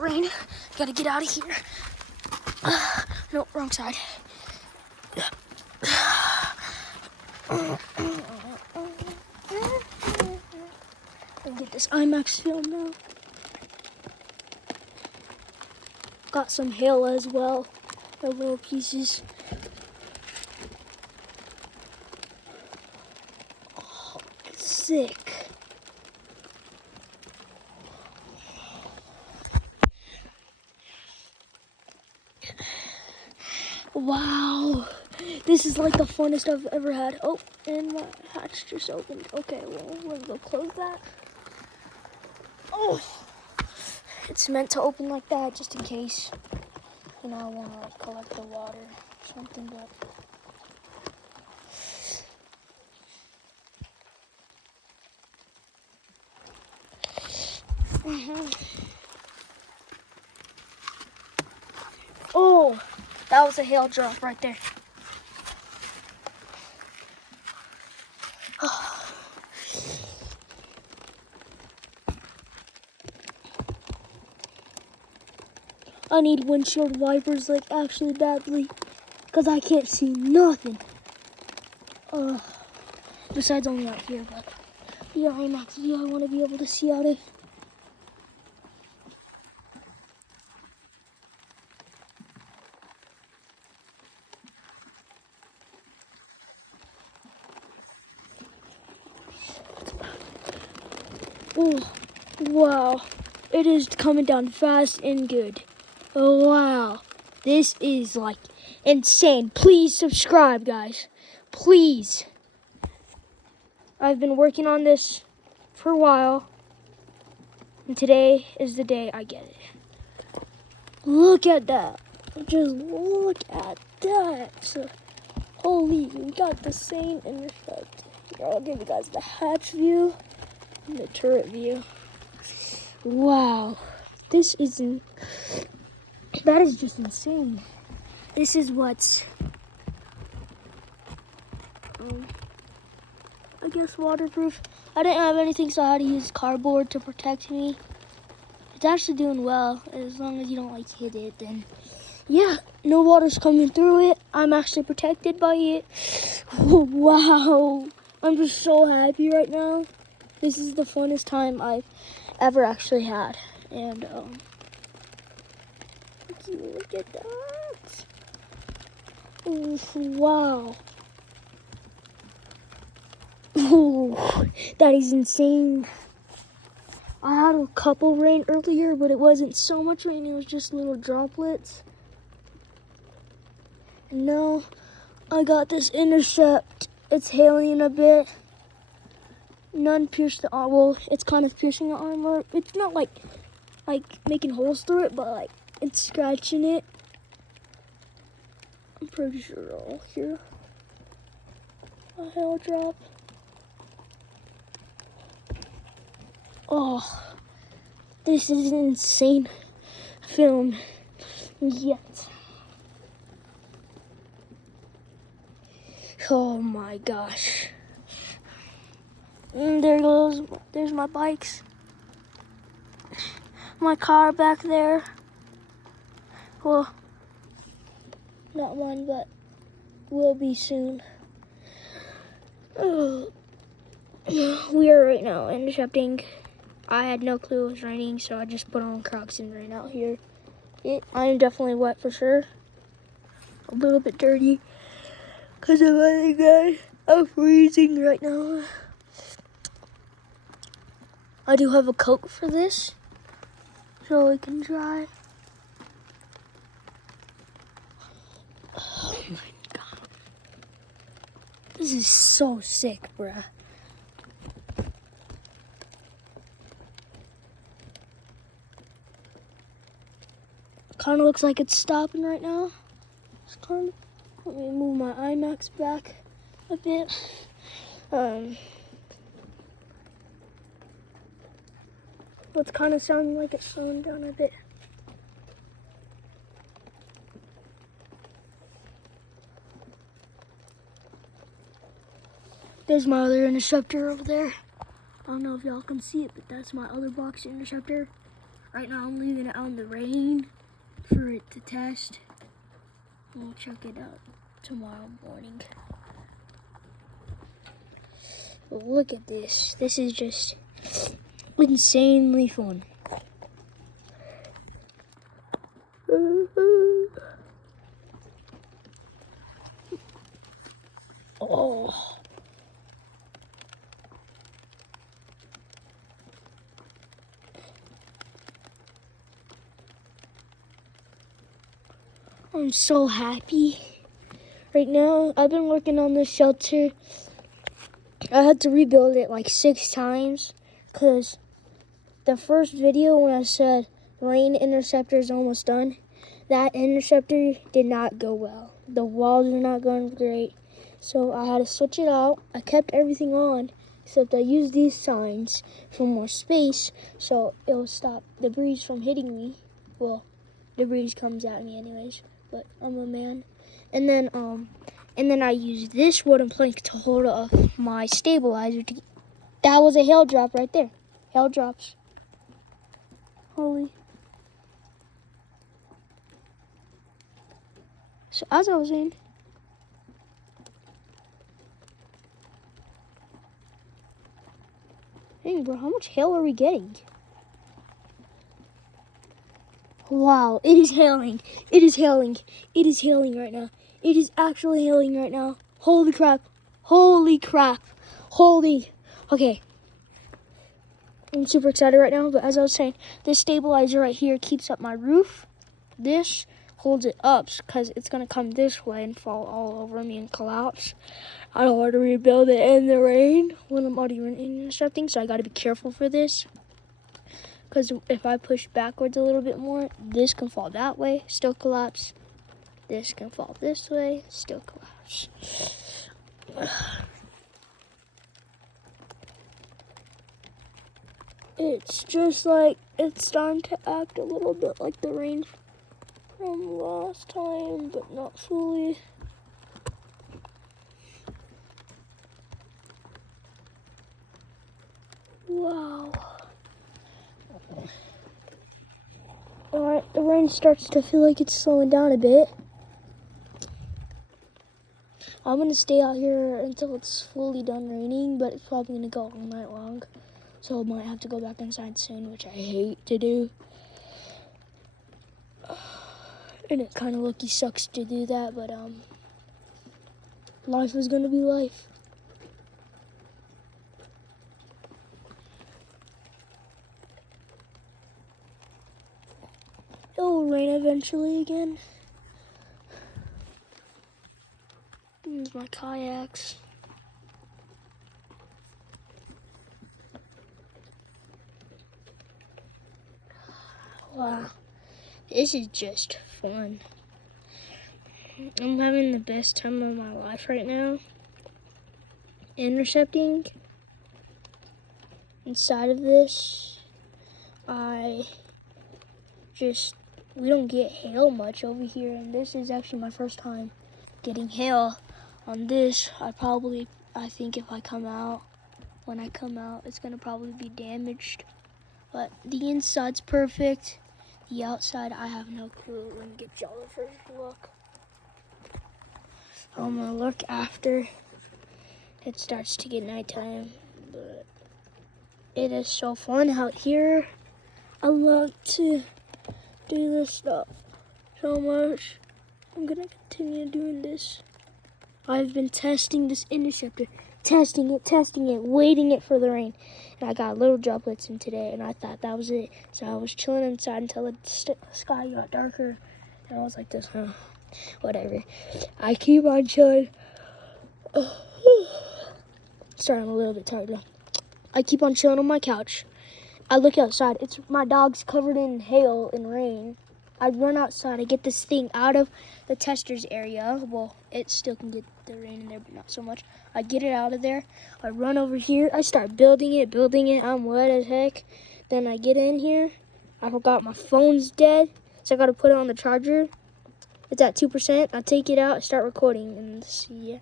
Rain, gotta get out of here. No, wrong side. And get this IMAX film now. Got some hail as well, the little pieces. Oh, sick. Wow, this is like the funnest I've ever had. Oh, and my hatch just opened. Okay, well, we're gonna go close that. Oh, it's meant to open like that just in case, you know, I want to like collect the water or something, but. Oh, that was a hail drop right there. I need windshield wipers like actually badly because I can't see nothing. Besides only out here, but yeah, IMAX view, I want to be able to see out of. Oh, wow. It is coming down fast and good. Oh, wow. This is like insane. Please subscribe, guys. Please. I've been working on this for a while. And today is the day I get it. Look at that. Just look at that. Holy, we got the same intercept. Here, I'll give you guys the hatch view and the turret view. Wow. That is just insane. This is what's, I guess, waterproof. I didn't have anything, so I had to use cardboard to protect me. It's actually doing well, as long as you don't like hit it, then yeah, no water's coming through it. I'm actually protected by it. Wow, I'm just so happy right now. This is the funnest time I've ever actually had. And look at that. Ooh, wow. Ooh, that is insane. I had a couple rain earlier, but it wasn't so much rain. It was just little droplets. And now I got this intercept. It's hailing a bit. None pierced the armor. Well, it's kind of piercing the armor. It's not like making holes through it, but like it's scratching it. I'm pretty sure I'll hear a hail drop. Oh, this is an insane film yet. Oh my gosh. And there's my bikes. My car back there. Well, not mine, but will be soon. We are right now intercepting. I had no clue it was raining, so I just put on Crocs and ran out here. I'm definitely wet for sure. A little bit dirty. Because of other guys. I'm freezing right now. I do have a coat for this, so it can dry. Oh my god. This is so sick, bruh. Kind of looks like it's stopping right now. It's kind of. Let me move my IMAX back a bit. It's kind of sounding like it's slowing down a bit. There's my other interceptor over there. I don't know if y'all can see it, but that's my other box interceptor. Right now I'm leaving it out in the rain for it to test. We'll check it out tomorrow morning. Look at this. This is just insanely fun. Oh. I'm so happy. Right now, I've been working on this shelter. I had to rebuild it like 6 times because the first video when I said rain interceptor is almost done, that interceptor did not go well. The walls are not going great. So I had to switch it out. I kept everything on, except I used these signs for more space so it will stop debris from hitting me. Well, debris comes at me anyways, but I'm a man. And then I used this wooden plank to hold up my stabilizer. That was a hail drop right there. Hail drops. Holy. So as I was saying, hey bro, how much hail are we getting? Wow, it is hailing. It is hailing. It is hailing right now. It is actually hailing right now. Holy crap. Holy crap. Holy. Okay. I'm super excited right now, but as I was saying, this stabilizer right here keeps up my roof. This holds it up because it's going to come this way and fall all over me and collapse. I don't want to rebuild it in the rain when I'm already intercepting, so I got to be careful for this. Because if I push backwards a little bit more, this can fall that way, still collapse. This can fall this way, still collapse. It's just like, it's starting to act a little bit like the rain from last time, but not fully. Wow. Alright, the rain starts to feel like it's slowing down a bit. I'm going to stay out here until it's fully done raining, but it's probably going to go all night long. So I might have to go back inside soon, which I hate to do. And it kind of lucky sucks to do that, but life is going to be life. It will rain eventually again. There's my kayaks. Wow, this is just fun. I'm having the best time of my life right now. Intercepting. Inside of this, we don't get hail much over here, and this is actually my first time getting hail on this. I think if I come out, when I come out, it's gonna probably be damaged. But the inside's perfect. The outside, I have no clue. Let me get y'all a first look. I'm gonna look after it starts to get nighttime. But it is so fun out here. I love to do this stuff so much. I'm gonna continue doing this. I've been testing this interceptor, testing it, waiting it for the rain. And I got little droplets in today, and I thought that was it. So I was chilling inside until the sky got darker. And I was like this, whatever. I keep on chilling. Sorry, I'm a little bit tired though. I keep on chilling on my couch. I look outside. My dog's covered in hail and rain. I run outside. I get this thing out of the tester's area. Well, it still can get the rain in there, but not so much. I get it out of there. I run over here. I start building it. I'm wet as heck. Then I get in here. I forgot my phone's dead, so I got to put it on the charger. It's at 2%. I take it out. I start recording, and see.